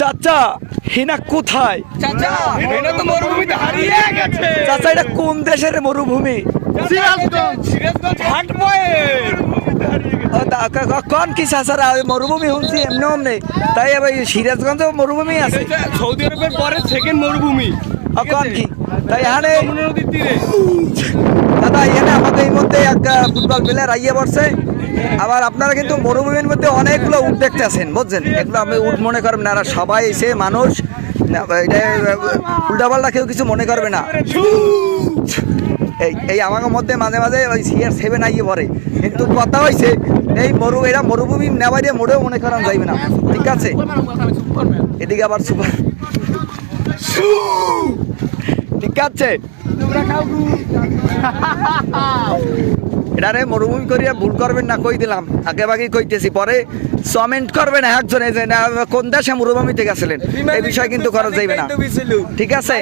চাচা হিনা কোথায়? চাচা এটা তো মরুভূমিতে হারিয়ে গেছে। চাচা এটা কোন দেশের মরুভূমি? সিরাজগঞ্জ। সিরাজগঞ্জ। হাট কোন কি চাচারা মরুভূমি শুনছি এমনি এমনি তাই এবার সিরাজগঞ্জ মরুভূমি আছে? সৌদি আরবের পরে সেকেন্ড মরুভূমি। কোন কি? তাই এখানে দাদা এখানে আমাদের এই মধ্যে এক ফুটবল প্লেয়ার আইয়ে পড়ছে। আবার আপনারা কিন্তু মরুভূমির মধ্যে অনেকগুলো উট দেখতে আছেন বুঝছেন? এগুলো আমি উট মনে করবেন না সবাই এসে মানুষ। উল্টাপাল্টা কেউ কিছু মনে করবে না। এই এই আমার মধ্যে মাঝে মাঝে ওই সিআর সেভেন আইয়ে পড়ে। কিন্তু কথা হয়েছে এই মরু, এরা মরুভূমি নেওয়া দিয়ে মোড়েও মনে করান যাইবে না। ঠিক আছে? এদিকে আবার সুপার। ঠিক আছে? এটারে মরুভূমি করিয়া ভুল করবেন না কই দিলাম। আগে বাকি কইতেছি পরে কমেন্ট করবেন একজনে যে না কোন দেশে মরুভূমিতে গেছিলেন? এই বিষয় কিন্তু করা যাইবে না। ঠিক আছে?